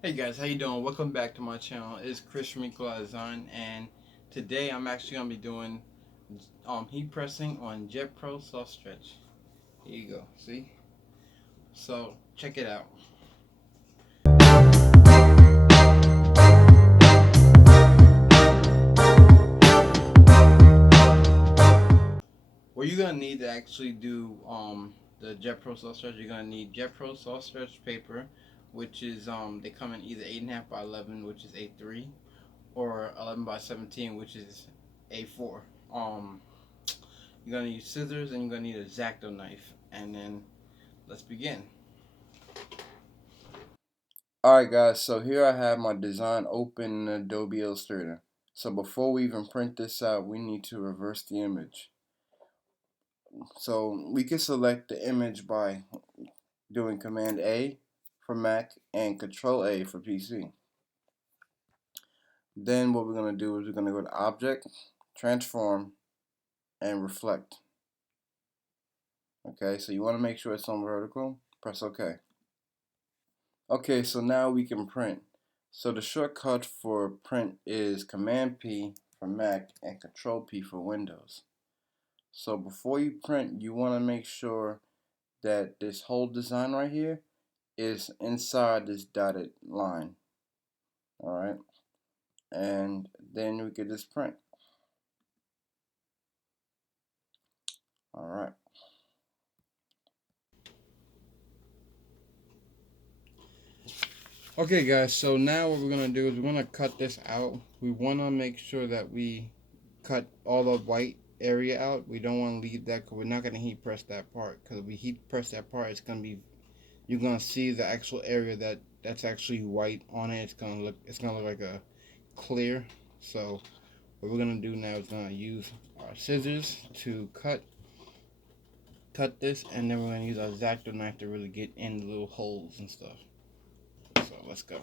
Hey guys, how you doing? Welcome back to my channel. It's Chris from Equalize Designz, and today I'm actually gonna be doing heat pressing on Jet Pro Soft Stretch. Here you go. See? So check it out. What you're gonna need to actually do the Jet Pro Soft Stretch, you're gonna need Jet Pro Soft Stretch paper, which is they come in either 8.5 by 11, which is A3, or 11 by 17, which is A4. Um, You're gonna need scissors and you're gonna need a X-Acto knife. And then let's begin. Alright guys, so here I have my design open in Adobe Illustrator. So before we even print this out, we need to reverse the image. So we can select the image by doing Command A for Mac and Control A for PC. Then what we're going to do is we're going to go to Object, Transform, and Reflect. Okay, so you want to make sure it's on vertical. Press OK. Okay, so now we can print. So the shortcut for print is Command P for Mac and Control P for Windows. So before you print, you want to make sure that this whole design right here is inside this dotted line. Alright, and then we can just print. Alright. Okay guys, so now what we're going to do is we're going to cut this out. We want to make sure that we cut all the white area out. We don't want to leave that because we're not going to heat press that part. Because if we heat press that part, it's going to be, you're going to see the actual area that's actually white on it. It's going to look like a clear. So what we're going to do now is going to use our scissors to cut this, and then we're going to use our X-Acto knife to really get in the little holes and stuff. So let's go.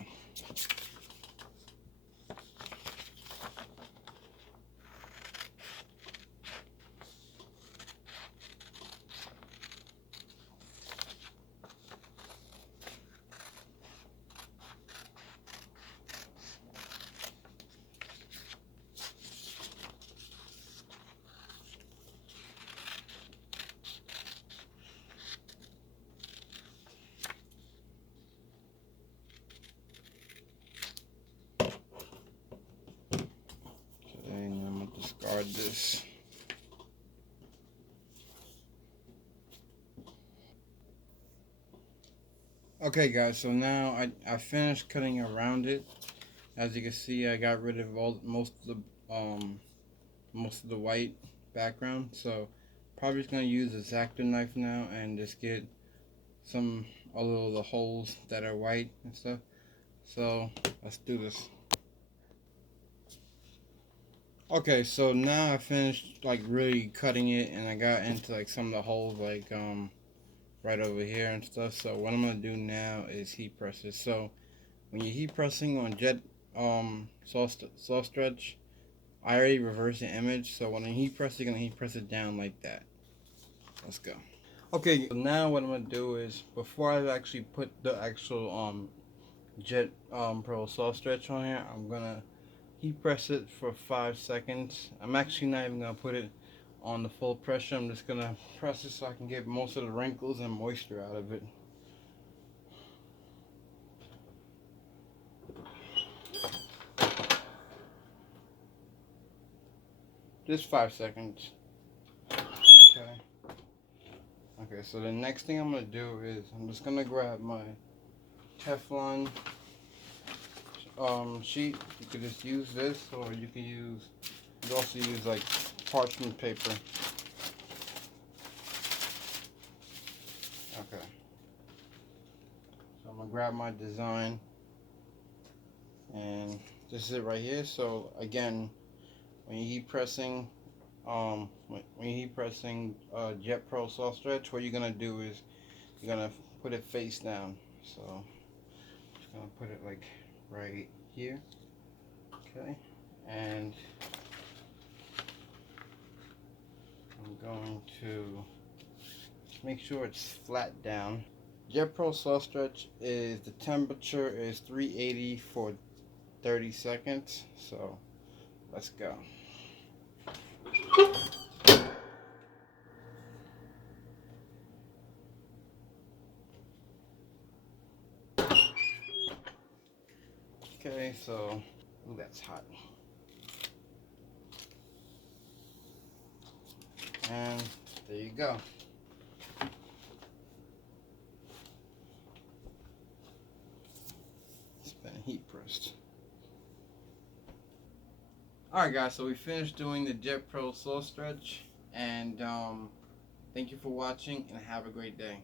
And I'm going to discard this. Okay guys, so now I finished cutting around it. As you can see, I got rid of most of the white background. So probably just gonna use a X-Acto knife now and just get some a little of the holes that are white and stuff. So let's do this. Okay, so now I finished like really cutting it, and I got into like some of the holes like right over here and stuff. So what I'm gonna do now is heat press it. So when you're heat pressing on Jet soft stretch, I already reversed the image. So when you heat press, you're gonna heat press it down like that. Let's go. Okay, so now what I'm gonna do is before I actually put the actual Jet Pro soft stretch on here, I'm gonna heat press it for 5 seconds. I'm actually not even gonna put it on the full pressure. I'm just gonna press it so I can get most of the wrinkles and moisture out of it. Just 5 seconds. Okay. Okay, so the next thing I'm gonna do is I'm just gonna grab my Teflon sheet. You could just use this, or you could also use like parchment paper. Okay. So I'm gonna grab my design, and this is it right here. So again, when you heat pressing, when you heat pressing Jet Pro Soft Stretch, what you're gonna do is you're gonna put it face down. So I'm just gonna put it like right here. Okay, and I'm going to make sure it's flat down. Jet Pro Slow Stretch is the temperature is 380 for 30 seconds. So let's go. Okay, so ooh, that's hot. And there you go. It's been heat pressed. Alright guys, so we finished doing the Jet Pro Slow Stretch, and thank you for watching and have a great day.